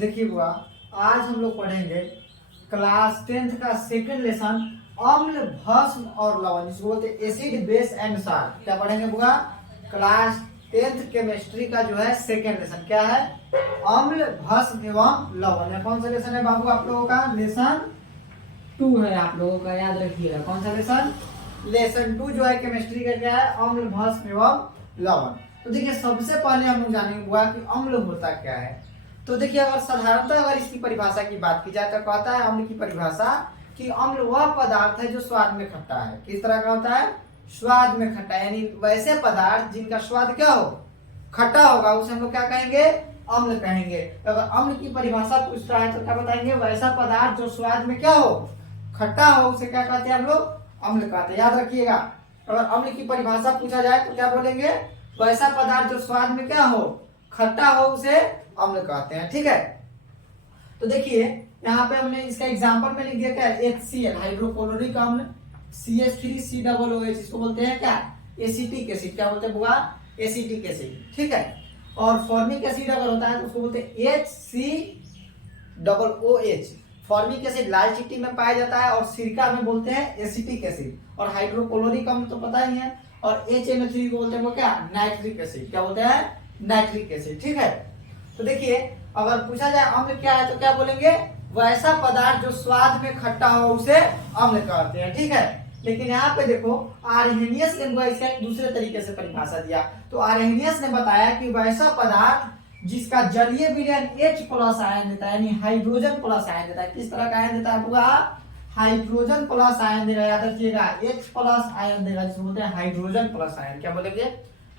देखिए बुआ, आज हम लोग पढ़ेंगे क्लास 10th का सेकंड लेसन अम्ल भस्म और लवण, जिसको बोलते हैं एसिड बेस एंड साल्ट। क्या पढ़ेंगे बुआ? क्लास 10th केमिस्ट्री का जो है सेकंड लेसन क्या है? अम्ल भस्म एवं लवण। कौन सा लेसन है बाबू आप लोगों का? लेसन 2 है आप लोगों का, याद रखिएगा। कौन सा लेसन? लेसन 2 जो है केमिस्ट्री का क्या है? अम्ल भस्म एवं लवण। तो देखिए सबसे पहले हम लोग जानेंगे बुआ कि अम्ल होता क्या है। तो देखिए अगर साधारणतः अगर इसकी परिभाषा की बात की जाए तो कहता है अम्ल की परिभाषा कि अम्ल वह पदार्थ है जो स्वाद में खट्टा है। किस तरह का होता है? स्वाद में खट्टा, यानी वैसे पदार्थ जिनका स्वाद क्या हो? खट्टा होगा, उसे हम लोग क्या कहेंगे? अम्ल कहेंगे। तो अगर अम्ल की परिभाषा पूछ रहा है तो क्या बताएंगे? वैसा पदार्थ जो स्वाद में क्या हो? खट्टा हो, उसे क्या कहते हैं हम लोग? अम्ल कहते हैं। याद रखिएगा, अगर अम्ल की परिभाषा पूछा जाए तो क्या बोलेंगे? वैसा पदार्थ जो स्वाद में क्या हो? खट्टा हो, उसे अम्ल कहते हैं। ठीक है, तो देखिए यहाँ पे हमने इसका एग्जांपल में लिख दिया क्या? HCl हाइड्रोक्लोरिक अम्ल, CH3COOH, इसको बोलते हैं क्या? Acetic acid. क्या बोलते हैं बुआ? Acetic acid. ठीक है, और फॉर्मिक एसिड अगर होता है तो उसको बोलते हैं HCOOH। फॉर्मिक एसिड लाल चिट्टी में पाया जाता है और सिरका में बोलते हैं एसिटिक एसिड। और हाइड्रोक्लोरिक अम्ल तो पता ही है। और HNO3 को बोलते हैं वो क्या? Nitric acid. क्या बोलते हैं? Nitric acid. ठीक है, तो देखिए अगर पूछा जाए अम्ल क्या है तो क्या बोलेंगे? वैसा पदार्थ जो स्वाद में खट्टा हो, उसे अम्ल कहते हैं। ठीक है, लेकिन यहाँ पे देखो आर्हेनियस ने इसका एक दूसरे तरीके से परिभाषा दिया। तो आर्हेनियस ने बताया कि वैसा पदार्थ जिसका जलीय विलयन H+ आयन देता है, यानी हाइड्रोजन प्लस आयन देता है। किस तरह का आयन देता है बुआ? हाइड्रोजन प्लस आयन देगा। याद रखिएगा, H+ आयन देगा, जिसको बोलते हैं हाइड्रोजन प्लस आयन। क्या बोलेंगे?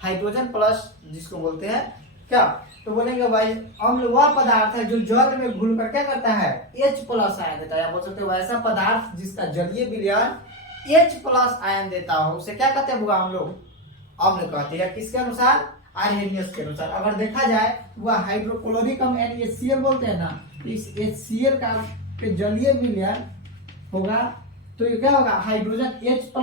हाइड्रोजन प्लस, जिसको बोलते हैं क्या? तो बोलेंगे भाई अम्ल वह पदार्थ है जो जल में घुल कर क्या करता है? H+ आयन देता है। बोल सकते हो वैसा पदार्थ जिसका जलीय विलयन H+ आयन देता हो, उसे क्या कहते हैं बुआ? हम लोग अम्ल कहते हैं। किसके अनुसार? आर्हेनियस के अनुसार। अगर देखा जाए वह हाइड्रोक्लोरिक अम्ल यानी HCl बोलते हैं ना, इस HCl का जलीय विलयन होगा तो ये क्या होगा? हाइड्रोजन H+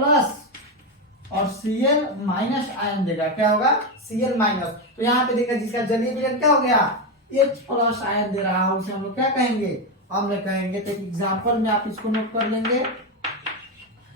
और Cl- आयन देगा। क्या होगा? Cl-। तो यहाँ पे देखा जिसका जलीय विलयन क्या हो गया? H+ आयन दे रहा है, उसे हम लोग क्या कहेंगे? अम्ल कहेंगे। तो एग्जांपल में आप इसको नोट कर लेंगे।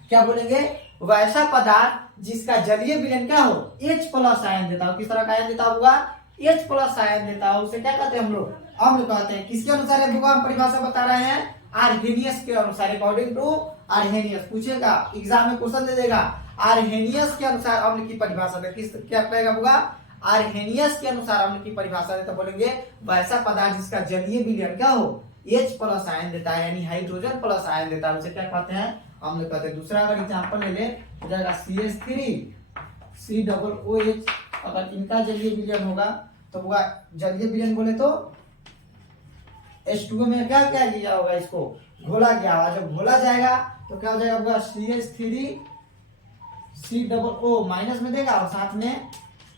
क्या बोलेंगे? वैसा पदार्थ जिसका जलीय विलयन क्या हो? H+ आयन देता हो। किस तरह का आयन देता होगा? H+ आयन देता हो, उसे क्या कहते हैं हम लोग? अम्ल कहते हैं। किसके अनुसार है बुआ हम परिभाषा बता रहे हैं? आर्हेनियस के अनुसार। अकॉर्डिंग टू आर्हेनियस पूछेगा, एग्जाम में क्वेश्चन दे देगा। आर्हेनियस के अनुसार अम्ल की परिभाषा दे, किस क्या कहेगा बुआ? आर्हेनियस के अनुसार अम्ल की परिभाषा दे तो बोलेंगे वैसा पदार्थ जिसका जलीय विलयन क्या हो? H+ आयन देता है, यानी हाइड्रोजन प्लस आयन देता है, उसे क्या कहते हैं? अम्ल कहते हैं। दूसरा अगर एग्जांपल ले ले तो जाएगा CH3COOH। अगर इनका जलीय विलयन होगा तो बुआ जलीय विलयन बोले तो H2O में क्या क्या किया होगा? इसको घोला गया होगा। जब घोला जाएगा तो क्या हो जाएगा बुआ? CH3COO- में देगा और साथ में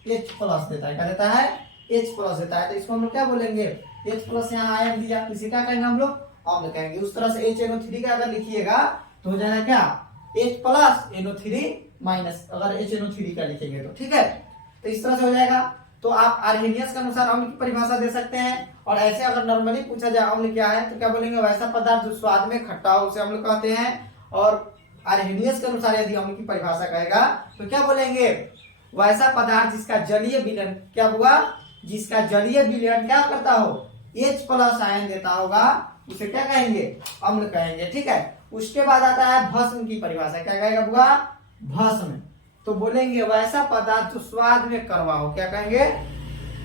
H+ देता है। क्या देता है? H+ देता है। तो इसको हम लोग क्या बोलेंगे? H+ यहाँ आयन दिया, किसी का कहेंगे हम लोग? अम्ल कहेंगे। उस तरह से HNO3 का अगर लिखिएगा तो हो जाएगा क्या? H+NO3-। अगर HNO3 का लिखेंगे तो ठीक है, तो इस तरह से हो जाएगा। तो आप आर्हेनियस के अनुसार अम्ल की परिभाषा दे सकते हैं। और ऐसे अगर नॉर्मली पूछा जाए अम्ल क्या है तो क्या बोलेंगे? वैसा पदार्थ जो स्वाद में खट्टा हो, उसे अम्ल कहते हैं। और आर्हेनियस के अनुसार यदि अम्ल की परिभाषा कहेगा तो क्या बोलेंगे? वैसा पदार्थ जिसका जलीय विलयन क्या हुआ? जिसका जलीय विलयन क्या करता हो? H+ आयन देता होगा, उसे क्या कहेंगे? अम्ल कहेंगे। ठीक है, उसके बाद आता है भस्म की परिभाषा। क्या कहेगा बुआ? भस्म। तो बोलेंगे वैसा पदार्थ जो स्वाद में कड़वा हो। क्या कहेंगे?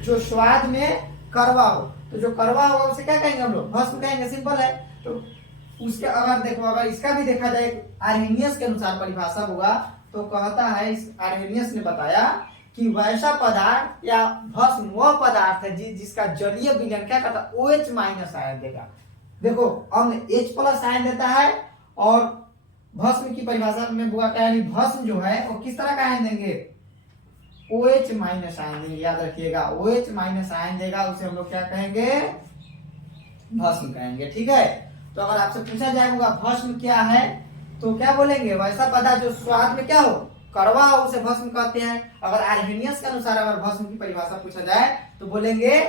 जो स्वाद में कड़वा हो। तो जो कड़वा होगा उसे क्या कहेंगे हम लोग? भस्म कहेंगे। सिंपल है। तो उसके अगर देखो, अगर इसका भी देखा जाए आर्हेनियस के अनुसार परिभाषा होगा तो कहता है, इस आर्हेनियस ने बताया कि वैसा पदार्थ या भस्म वह पदार्थ है जिसका जलीय विलयन क्या करता है? OH- आयन देगा। देखो अम्ल H+ आयन देता है और भस्म की परिभाषा में बुआ क्या, यानी भस्म जो है वो किस तरह का आयन देंगे? OH- आयन देंगे। याद रखिएगा, OH- आयन देगा, उसे हम लोग क्या कहेंगे? भस्म कहेंगे। ठीक है, तो अगर आपसे पूछा जाएगा भस्म क्या है तो क्या बोलेंगे? वैसा पदार्थ जो स्वाद में क्या हो? कड़वा हो, उसे भस्म कहते हैं। अगर आर्हेनियस के अनुसार अगर भस्म की परिभाषा पूछा जाए तो बोलेंगे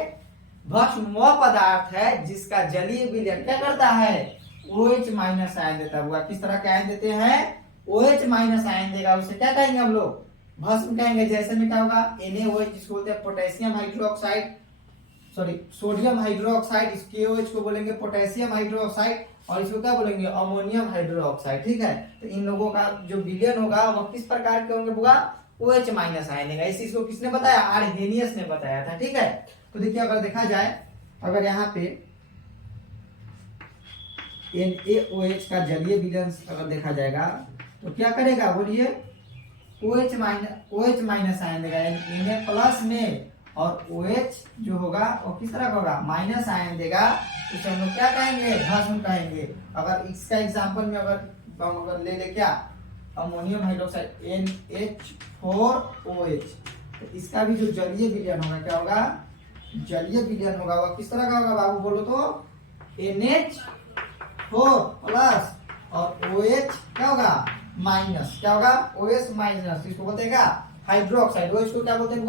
भस्म वह पदार्थ है जिसका जलीय विलयन क्या करता है, OH माइनस आयन देता हुआ। किस तरह के आयन देते हैं, OH माइनस आयन देगा, उसे क्या कहेंगे हम लोग, भस्म कहेंगे। जैसे में क्या होगा, NaOH जिसको बोलते हैं potassium hydroxide, sorry sodium hydroxide, इसके OH को बोलेंगे पोटेशियम हाइड्रोक्साइड, और इसको क्या बोलेंगे, अमोनियम हाइड्रोक्साइड। ठीक है, तो इन लोगों का जो विलयन होगा वह किस प्रकार के होंगे, होगा OH माइनस आयन देगा। इस चीज को किसने बताया, आर्हेनियस ने बताया था। ठीक है, तो देखिए अगर देखा जाए, अगर यहाँ पे NaOH का जलीय विलयन अगर देखा जाएगा तो क्या करेगा, बोलिए, OH माइनस आयन देगा, यानी Na प्लस में और OH जो होगा वो किस तरह का होगा, माइनस आयन देगा। इसे हम लोग क्या कहेंगे, भस्म कहेंगे। अगर इसका एग्जांपल में अगर ले क्या, अमोनियम हाइड्रोक्साइड NH4OH, तो इसका भी जो जलीय विलयन होगा क्या होगा, जलीय विलयन होगा वह किस तरह का होगा बाबू, बोलो तो NH4 प्लस और OH क्या होगा, माइनस। क्या होगा, OH माइनस, इसको बोलते हैं क्या, हाइड्रोक्साइड। OH को क्या बोलते हैं,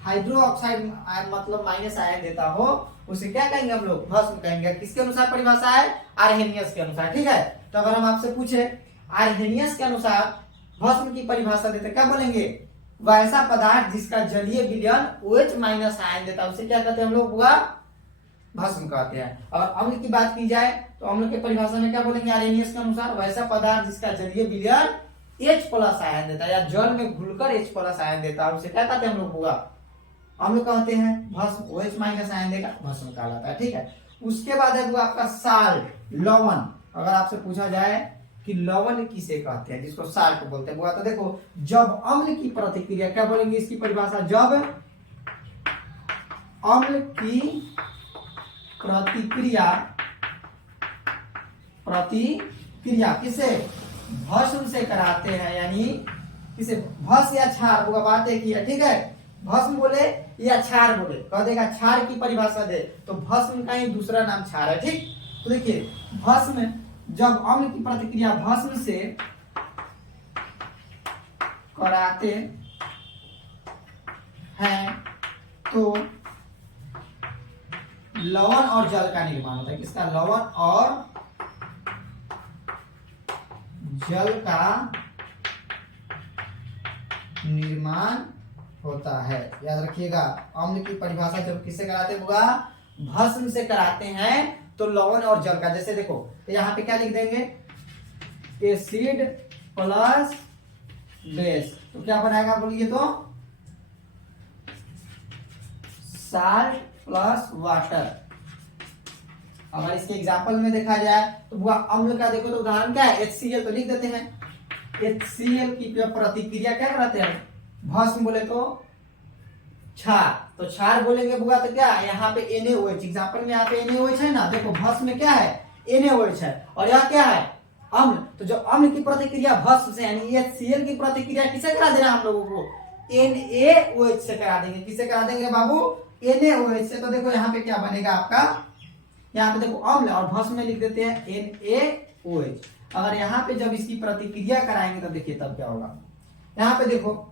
हाइड्रोक्साइड, मतलब माइनस आयन देता हो, उसे क्या कहेंगे हम लोग, भस्म कहेंगे। किसके अनुसार परिभाषा है, आर्हेनियस के अनुसार। ठीक है, तो अगर हम आपसे पूछे आर्हेनियस के अनुसार भस्म की परिभाषा देते क्या बोलेंगे, वैसा पदार्थ जिसका जलीय विलयन OH माइनस आयन देता है उसे क्या कहते हैं हम लोग, हुआ भस्म कहते हैं। और अम्ल की बात की जाए तो अम्ल के परिभाषा में क्या बोलेंगे, आर्हेनियस के अनुसार वैसा पदार्थ जिसका जलीय विलयन H प्लस आयन देता है, या जल में घुलकर H प्लस आयन देता है, उसे क्या कहते हैं हम लोग, हुआ अम्ल कहते हैं। भस्म OH माइनस आयन देगा, भस्म कहलाता है। ठीक है, उसके बाद है वो आपका साल्ट, लवण। अगर आपसे पूछा जाए कि लवण किसे कहते हैं, जिसको साल्ट बोलते हैं, वो आता देखो, जब अम्ल की प्रतिक्रिया, क्या बोलेंगे इसकी परिभाषा, जब अम्ल की प्रतिक्रिया किसे, भस्म से कराते हैं, यानी किसे, भस्म या क्षार, वो बात एक ही है। ठीक है, भस्म बोले या क्षार बोले, कह देगा क्षार की परिभाषा दे, तो भस्म का ही दूसरा नाम क्षार है। ठीक, तो देखिए भस्म, जब अम्ल की प्रतिक्रिया भस्म से कराते हैं तो लवण और जल का निर्माण होता है। किसका, लवण और जल का निर्माण होता है। याद रखिएगा, अम्ल की परिभाषा जब किससे कराते होगा, भस्म से कराते हैं, तो लवण और जल का। जैसे देखो, तो यहाँ पे क्या लिख देंगे, एसिड प्लस बेस, तो क्या बनाएगा बोलिए तो, साल्ट प्लस वाटर। अगर इसके एग्जाम्पल में देखा जाए तो वह अम्ल का देखो तो उदाहरण क्या है, HCl, तो लिख देते हैं HCl की प्रतिक्रिया क्या कराते हैं, भस्म बोले तो क्षार, तो क्षार बोलेंगे बुआ तो क्या, यहाँ पे NaOH, एग्जाम्पल में यहाँ पे NaOH है ना, देखो भस्म में क्या है, NaOH है, और यह क्या है, अम्ल। तो जो अम्ल की प्रतिक्रिया भस्म से, यानी HCl की प्रतिक्रिया किसे करा देना हम लोगों को, NaOH से करा देंगे। किसे करा देंगे बाबू, NaOH से। तो देखो यहाँ पे क्या बनेगा आपका, यहाँ पे देखो अम्ल, और भस्म में लिख देते हैं NaOH। अगर यहाँ पे जब इसकी प्रतिक्रिया कराएंगे तब देखिए तब क्या होगा, यहाँ पे देखो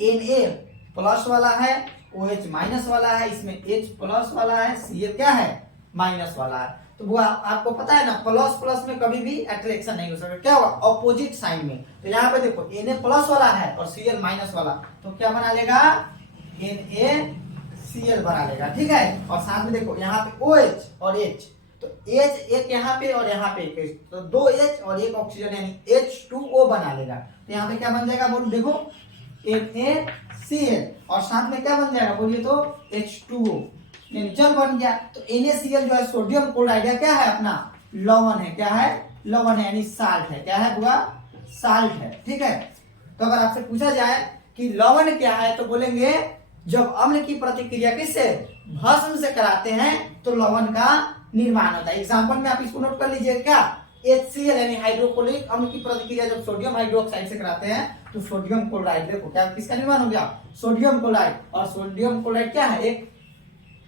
Na प्लस वाला है, OH माइनस वाला है, इसमें H प्लस वाला है, Cl क्या है, माइनस वाला है। तो वो आपको पता है ना, प्लस प्लस में कभी भी अट्रैक्शन नहीं हो सकता, क्या होगा, ऑपोजिट साइन में। तो यहाँ पे देखो Na प्लस वाला है और Cl माइनस वाला, तो क्या बना लेगा, NaCl बना लेगा। ठीक है, और साथ में देखो यहाँ पे OH और H, तो H एक यहाँ पे और यहाँ पे एक, तो दो H और एक ऑक्सीजन, यानी H2O बना लेगा। तो यहाँ पे क्या बन जाएगा बोलो, देखो NaCl, और साथ में क्या बन जाएगा बोलिए तो H2O, यानी जल बन गया। तो NaCl जो है सोडियम क्लोराइड है, क्या है अपना, लवण है, क्या है, लवण है, यानी साल्ट है, क्या है बुआ, साल्ट है। ठीक है, तो अगर आपसे पूछा जाए कि लवण क्या है, तो बोलेंगे जब अम्ल की प्रतिक्रिया किससे, भस्म से कराते हैं तो लवण का निर्माण होता है। एग्जाम्पल में आप इसको नोट कर लीजिए, क्या, HCl यानी हाइड्रोक्लोरिक अम्ल की प्रतिक्रिया जब सोडियम हाइड्रोक्साइड से कराते हैं तो सोडियम क्लोराइड, देखो क्या किसका निर्माण हो गया, सोडियम क्लोराइड, और सोडियम क्लोराइड क्या है, एक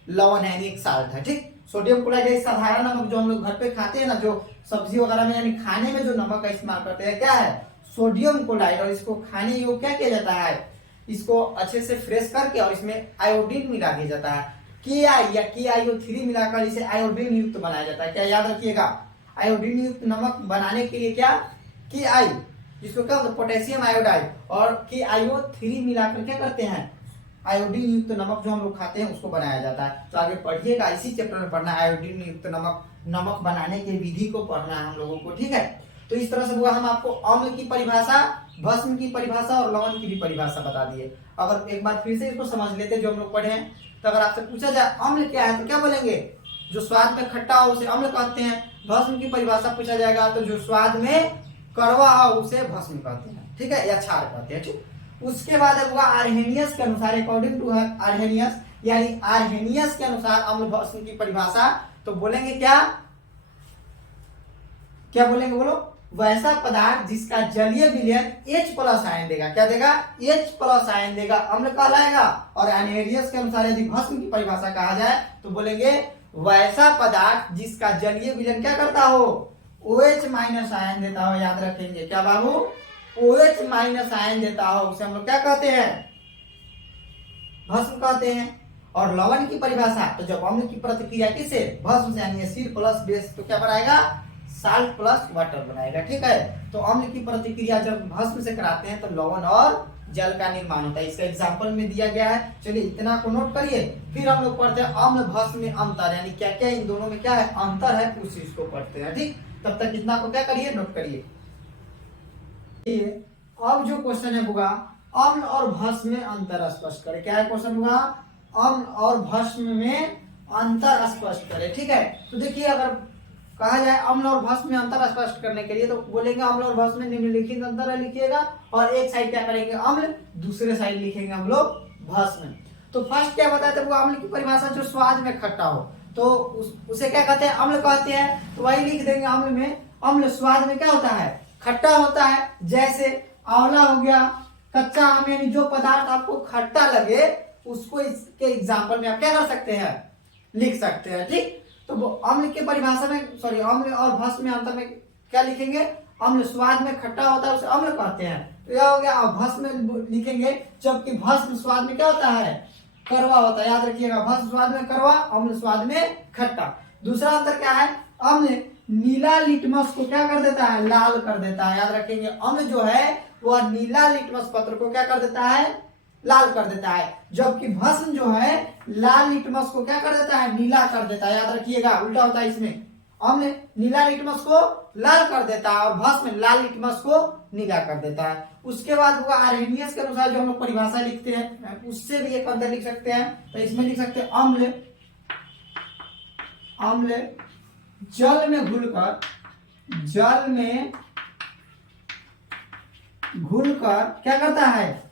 लवण है, एक साल्ट है। ठीक, सोडियम क्लोराइड एक साधारण नमक जो हम लोग घर पे खाते हैं ना, जो सब्जी वगैरह में यानी खाने में जो नमक का इस्तेमाल करते हैं, क्या है, सोडियम क्लोराइड। और इसको खाने योग्य क्या किया जाता है, इसको अच्छे से फ्रेश करके और इसमें आयोडीन मिला दिया जाता है, के आई या KiO3 मिलाकर इसे आयोडीन युक्त बनाया जाता है। क्या याद रखिएगा, आयोडीन युक्त नमक बनाने के लिए क्या Ki, जिसको क्या होता है पोटेशियम आयोडाइड, और KiO3 मिलाकर क्या करते हैं आयोडीन युक्त नमक जो हम लोग खाते हैं उसको बनाया जाता है। तो आगे पढ़िएगा, इसी चैप्टर में पढ़ना है आयोडीन युक्त नमक बनाने की विधि को पढ़ना है हम लोगों को, ठीक है। तो इस तरह से हुआ हम आपको अम्ल की परिभाषा, भस्म की परिभाषा और लवण की भी परिभाषा बता दिए। अगर एक बार फिर से इसको समझ लेते जो हम लोग पढ़े हैं, तो अगर आपसे पूछा जाए अम्ल क्या है तो क्या बोलेंगे, जो स्वाद में खट्टा हो उसे अम्ल कहते हैं। भस्म की परिभाषा पूछा जाएगा तो जो स्वाद में कड़वा हो उसे भस्म कहते हैं, ठीक है, या क्षार कहते हैं, ठीक। उसके बाद होगा आर्हेनियस के अनुसार, अकॉर्डिंग टू आर्हेनियस, यानी आर्हेनियस के अनुसार अम्ल भस्म की परिभाषा, तो बोलेंगे क्या क्या बोलेंगे बोलो, वैसा पदार्थ जिसका जलीय विलयन H+ आयन देगा। क्या देगा, H+ आयन देगा, अम्ल कहलाएगा। और आर्हेनियस के अनुसार यदि भस्म की परिभाषा कहा जाए तो बोलेंगे वैसा पदार्थ जिसका जलीय विलयन क्या करता हो, OH- आयन देता हो। याद रखेंगे क्या बाबू, OH- आयन देता हो उसे हम लोग क्या कहते हैं, भस्म कहते हैं। और लवण की परिभाषा, तो जब अम्ल की प्रतिक्रिया किसे भस्म से यानी एसिड प्लस बेस तो क्या बनाएगा, साल्ट प्लस वाटर बनाएगा, ठीक है। तो अम्ल की प्रतिक्रिया जब भस्म से कराते हैं तो लवण और जल का निर्माण होता है। इसका एग्जांपल में दिया गया है। चलिए इतना को नोट करिए, फिर हम लोग पढ़ते हैं अम्ल भस्म में अंतर, यानी क्या क्या इन दोनों में क्या है अंतर है, उस चीज को पढ़ते हैं, ठीक। तब तक इतना को क्या करिए, नोट करिए। अब जो क्वेश्चन है होगा अम्ल और भस्म में अंतर स्पष्ट करें। क्या है क्वेश्चन होगा, अम्ल और भस्म में अंतर स्पष्ट करें, ठीक है। तो देखिए अगर कहा जाए अम्ल और भस्म में अंतर स्पष्ट करने के लिए तो बोलेंगे अम्ल और भस्म में निम्नलिखित अंतर है लिखिएगा, और एक साइड क्या करेंगे अम्ल, दूसरे साइड लिखेंगे हम लोग भस्म। तो फर्स्ट क्या बताते हैं, वो अम्ल की परिभाषा जो स्वाद में खट्टा हो, तो उसे क्या कहते हैं, अम्ल कहते हैं। तो वही लिख देंगे अम्ल में, अम्ल स्वाद में क्या होता है, खट्टा होता है। जैसे आंवला हो गया, कच्चा आम, यानी जो पदार्थ आपको खट्टा लगे उसको इसके एग्जाम्पल में आप क्या कर सकते हैं, लिख सकते हैं, ठीक। तो वो अम्ल की परिभाषा में अम्ल और भस्म में अंतर में क्या लिखेंगे, अम्ल स्वाद में खट्टा होता है उसे अम्ल कहते हैं। तो यह हो गया। और भस्म में लिखेंगे जबकि भस्म स्वाद में क्या होता है, कड़वा होता है। याद रखिएगा, भस्म स्वाद में कड़वा, अम्ल स्वाद में खट्टा। दूसरा अंतर क्या है, अम्ल नीला लिटमस को क्या कर देता है, लाल कर देता है। याद रखेंगे, अम्ल जो है वह नीला लिटमस पत्र को क्या कर देता है, लाल कर देता है, जबकि भस्म जो है लाल लिटमस को क्या कर देता है, नीला कर देता है। याद रखिएगा, उल्टा होता है इसमें, अम्ल नीला लिटमस को लाल कर देता है और भस्म लाल लिटमस को नीला कर देता है। उसके बाद होगा आर्हेनियस के अनुसार जो हम लोग परिभाषा लिखते हैं उससे भी एक अंतर लिख सकते हैं। तो इसमें लिख सकते हैं अम्ल जल में घुलकर क्या करता है,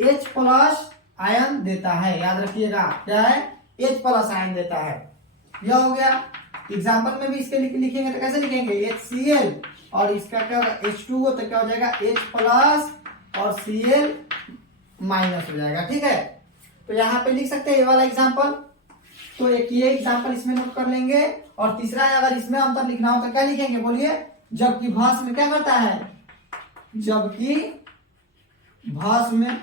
H+ आयन देता है। याद रखिएगा क्या है, H+ आयन देता है। यह हो गया। एग्जाम्पल में भी इसके लिखेंगे तो कैसे लिखेंगे, HCl, और इसका क्या होगा H2O, तो क्या हो जाएगा H+ और Cl- हो जाएगा, ठीक है। तो यहाँ पे लिख सकते हैं ये वाला एग्जाम्पल। तो एक ये एग्जाम्पल इसमें नोट कर लेंगे। और तीसरा अगर इसमें अंतर लिखना हो तो क्या लिखेंगे बोलिए, जबकि भस्म क्या करता है, जबकि भस्म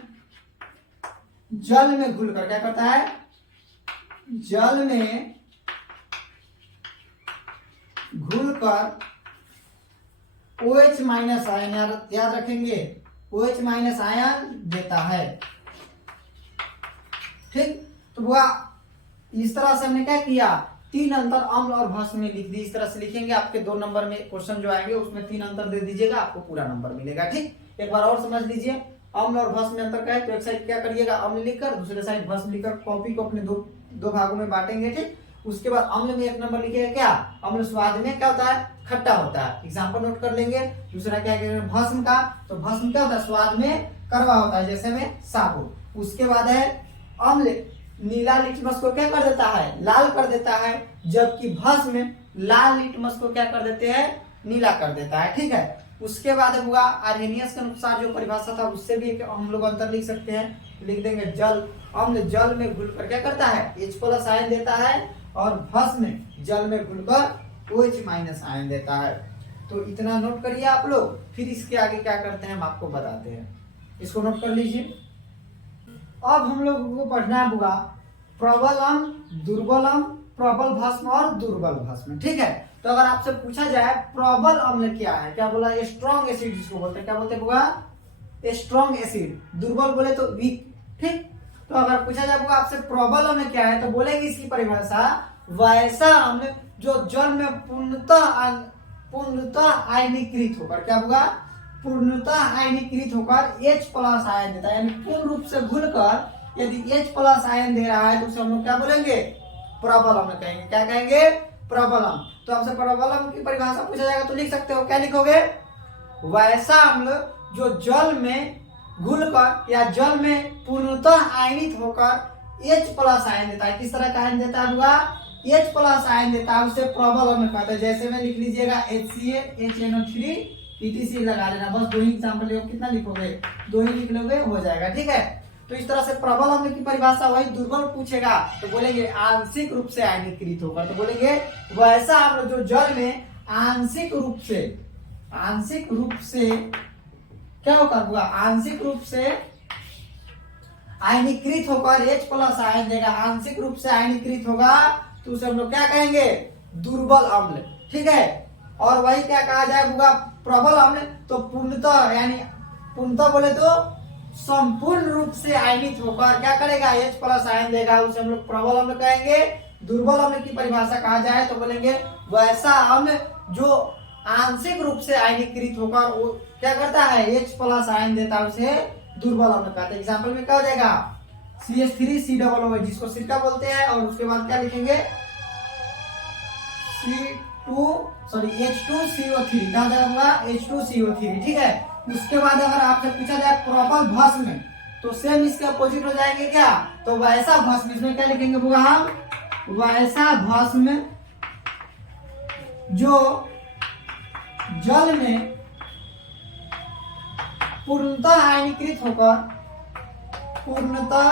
जल में घुलकर क्या करता है, जल में घुलकर OH- आयन, याद रखेंगे, OH- आयन देता है, ठीक। तो हुआ इस तरह से हमने क्या किया, 3 अंतर अम्ल और भस्म में लिख दी। इस तरह से लिखेंगे, आपके 2 नंबर में क्वेश्चन जो आएंगे उसमें 3 अंतर दे दीजिएगा, आपको पूरा नंबर मिलेगा, ठीक। एक बार और समझ लीजिए, अम्ल और भस्म में अंतर क्या है। तो एक साइड क्या करिएगा अम्ल लिखकर, दूसरे साइड भस्म लिखकर कॉपी को अपने दो भागों में बांटेंगे, ठीक। उसके बाद अम्ल में 1 नंबर लिखिएगा क्या, अम्ल स्वाद में क्या होता है, खट्टा होता है, एग्जाम्पल नोट कर लेंगे। दूसरा क्या है भस्म का, तो भस्म क्या होता है, स्वाद में कड़वा होता है, जैसे में साबुन। उसके बाद है अम्ल नीला लिटमस को क्या कर देता है, लाल कर देता है, जबकि भस्म लाल लिटमस को क्या कर देते हैं, नीला कर देता है, ठीक है। उसके बाद हुआ आर्हेनियस के अनुसार जो परिभाषा था उससे भी हम लोग अंतर लिख सकते हैं। लिख देंगे अम्ल जल में घुलकर क्या करता है, H+ आयन देता है, और भस्म जल में घुलकर OH- आयन देता है। तो इतना नोट करिए आप लोग। फिर इसके आगे क्या करते हैं हम आपको बताते हैं, इसको नोट कर लीजिए। अब हम लोग को पढ़ना है बुआ प्रबलम, दुर्बलम, प्रबल भस्म और दुर्बल भस्म। ठीक है, तो अगर आपसे पूछा जाए प्रबल अम्ल क्या है, क्या बोला, स्ट्रॉन्ग एसिड जिसको बोलते हैं, क्या बोलते हैं, स्ट्रॉन्ग एसिड। दुर्बल बोले तो वीक। ठीक, तो अगर पूछा जाए आपसे प्रबल अम्ल क्या है, तो बोलेंगे इसकी परिभाषा वैसा अम्ल जो जल में पूर्णतः आयनीकृत होकर, क्या होगा, पूर्णतः आयनीकृत होकर H+ आयन देता है, यानी पूर्ण रूप से घुलकर यदि H+ आयन दे रहा है तो उसे हम लोग क्या बोलेंगे, प्रबल अम्ल कहेंगे। क्या कहेंगे, प्रबल अम्ल। तो आपसे प्रबल अम्ल की परिभाषा पूछा जाएगा तो लिख सकते हो, क्या लिखोगे, वैसा अम्ल जो जल में घुलकर या जल में पूर्णतः आयनित होकर H+ आयन देता है। किस तरह का आयन देता है, H+ आयन देता है, उसे प्रबल अम्ल कहते हैं। जैसे में लिख लीजिएगा HCl, HNO3 ETC लगा लेना, बस 2 ही एग्जांपल कितना लिखोगे, 2 ही लिख लोगे, हो जाएगा। ठीक है, तो इस तरह से प्रबल अम्ल की परिभाषा वही। दुर्बल पूछेगा तो बोलेंगे आंशिक रूप से आयनीकृत होकर, तो बोलेंगे वैसा अम्ल जो जल में आंशिक रूप से क्या होगा, आंशिक रूप से आयनीकृत होकर H+ आयन देगा, आंशिक रूप से आयनीकृत होगा तो उसे हम लोग क्या कहेंगे, दुर्बल अम्ल। ठीक है, और वही क्या कहा जाएगा, प्रबल अम्ल तो पूर्णतः, यानी पूर्णतः बोले तो संपूर्ण रूप से आयनित होकर क्या करेगा, H+ आयन देगा, उसे हम लोग प्रबल अम्ल कहेंगे। दुर्बल अम्ल की परिभाषा कहा जाए तो बोलेंगे वैसा अम्ल जो आंशिक रूप से आयनीकृत होकर वो क्या करता है, H+ आयन देता है, उसे दुर्बल अम्ल कहते हैं। एग्जांपल में क्या हो जाएगा, CH3COO जिसको सिरका बोलते हैं, और उसके बाद क्या लिखेंगे, H2CO3, क्या होगा, H2CO3। ठीक है, उसके बाद अगर आपसे पूछा जाए प्रबल भस्म तो सेम इसके अपोजिट हो जाएंगे, क्या, तो वैसा भस्म। इसमें क्या लिखेंगे होगा हम, वैसा भस्म जो जल में पूर्णतः आयनीकृत होकर, पूर्णतः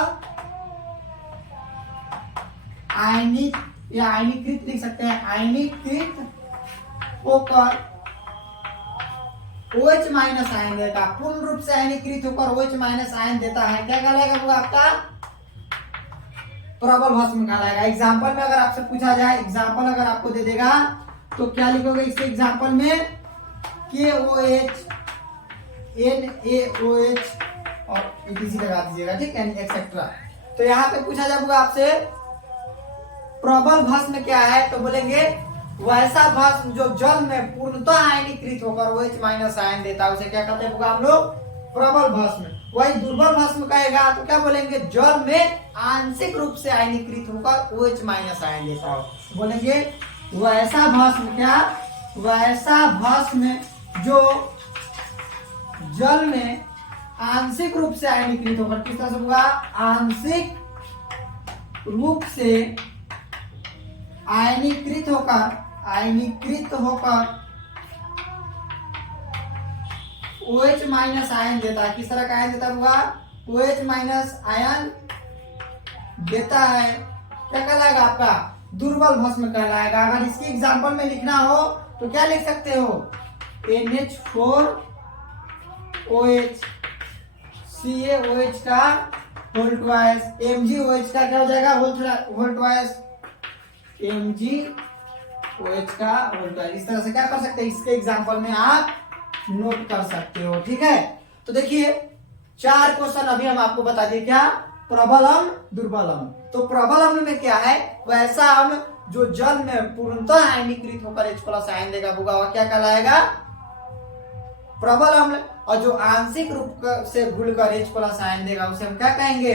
आयनित या आयनीकृत लिख सकते हैं, आयनीकृत होकर OH- आयन देता, पूर्ण रूप से आयनीकृत होकर OH- आयन देता है, क्या कहलाएगा वो आपका, प्रबल भस्म कहलाएगा। एग्जांपल में अगर आपसे पूछा जाए, एग्जांपल अगर आपको दे देगा तो क्या लिखोगे इसके एग्जांपल में, KOH, NaOH और ETC लगा दीजिएगा। ठीक है, एक्सेट्रा। तो यहाँ पे पूछा जाएगा आपसे प्रबल भस्म क्या है, तो बोलेंगे वैसा भस्म जो जल में पूर्णतः आयनीकृत होकर OH- आयन देता है, उसे क्या कहते हैं हम लोग, प्रबल भस्म। वही दुर्बल भस्म कहेगा तो क्या बोलेंगे, जल में आंशिक रूप से आयनीकृत होकर OH- आयन देता है, बोलेंगे वैसा भस्म, क्या, वैसा भस्म जो जल में आंशिक रूप से आयनीकृत होकर, किस तरह से होगा, आंशिक रूप से आयनीकृत होकर OH- आयन देता है। किस तरह का आयन देता होगा, OH- आयन देता है, क्या कहलाएगा आपका, दुर्बल भस्म कहलाएगा। अगर इसकी एग्जांपल में लिखना हो तो क्या लिख सकते हो, NH4OH, CaOH का होल ट्वाइस, MgOH का क्या हो जाएगा, होल ट्वाइस, MgOH का होल ट्वाइस। इस तरह से क्या कर सकते हैं, इसके एग्जांपल में आप नोट कर सकते हो। ठीक है, तो देखिए 4 क्वेश्चन अभी हम आपको बता दिए, क्या, प्रबल अम्ल, दुर्बल अम्ल। तो प्रबल अम्ल में क्या है, वैसा अम्ल जो जल में पूर्णतः आयनीकृत होकर H+ आयन देगा, होगा क्या कहलाएगा, प्रबल अम्ल। और जो आंशिक रूप से घुलकर H+ आयन देगा उसे हम क्या कहेंगे,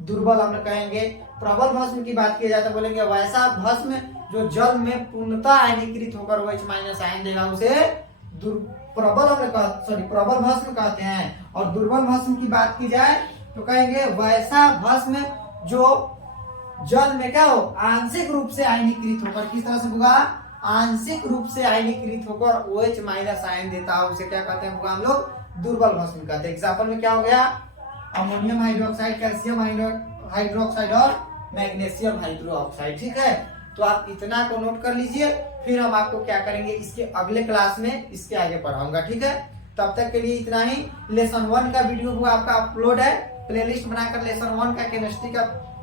दुर्बल अम्ल कहेंगे। प्रबल भस्म की बात की जाए तो बोलेंगे वैसा भस्म जो जल में पूर्णतः आयनीकृत होकर OH- आयन देगा, उसे प्रबल भस्म कहते हैं। और दुर्बल भस्म की बात की जाए तो कहेंगे वैसा भस्म जो जल में क्या हो, आंशिक रूप से आयनीकृत होकर, किस तरह से होगा, आंशिक रूप से आयनीकृत होकर OH- आयन देता है, उसे क्या कहते हैं हम लोग, दुर्बल भस्म कहते हैं। एग्जांपल में क्या हो गया, अमोनियम हाइड्रोक्साइड, कैल्शियम हाइड्रोक्साइड और मैग्नीशियम हाइड्रोक्साइड। ठीक है, तो आप इतना को नोट कर लीजिए, फिर हम आपको क्या करेंगे इसके अगले क्लास में इसके आगे पढ़ाऊंगा। ठीक है, तब तक के लिए इतना ही। लेसन 1 का वीडियो आपका अपलोड है, प्लेलिस्ट बनाकर लेसन 1 का केमिस्ट्री का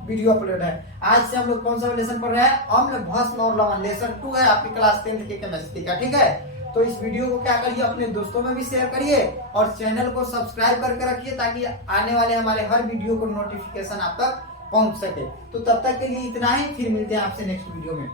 वीडियो अपलोड है। आज से हम लोग कौन सा लेसन पढ़ रहे हैं, अम्ल भस्म और लवण, लेसन 2 है आपकी क्लास 10th के केमिस्ट्री का। ठीक है, तो इस वीडियो को क्या करिए, अपने दोस्तों में भी शेयर करिए और चैनल को सब्सक्राइब करके रखिए ताकि आने वाले हमारे हर वीडियो को नोटिफिकेशन आप तक पहुंच सके। तो तब तक के लिए इतना ही, फिर मिलते हैं आपसे नेक्स्ट वीडियो में।